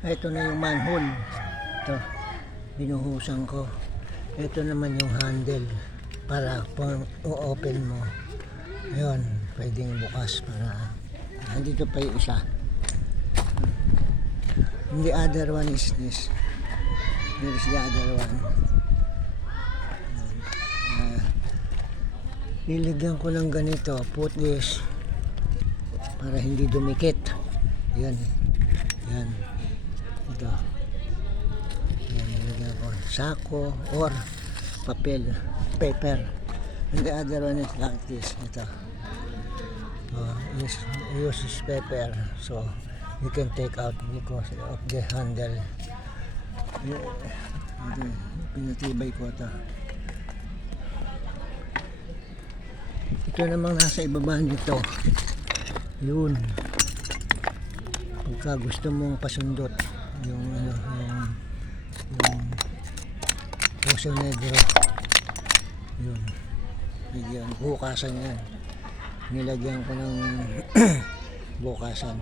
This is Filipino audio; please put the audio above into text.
Ito na yung manhole. Ito, binuhusan ko. Ito naman yung handle para pang o-open mo. Ayun, pwedeng bukas para nandito pa yung isa. And the other one is this. There is the other one. Nilagyan ko ng ganito, put this para hindi dumikit. Yan. Yan. Ito. Yan, nilagyan ko sako or papel, paper. And the other one is like this. Ito. Use this paper so you can take out because of the handle. Ito, pinatibay ko ito. Ito namang nasa ibaba nito. Yun. Pagka gusto mong pasundot yung yung puso negro. Yun. Bigyan bukasan yan. Nilagyan ko ng bukasan.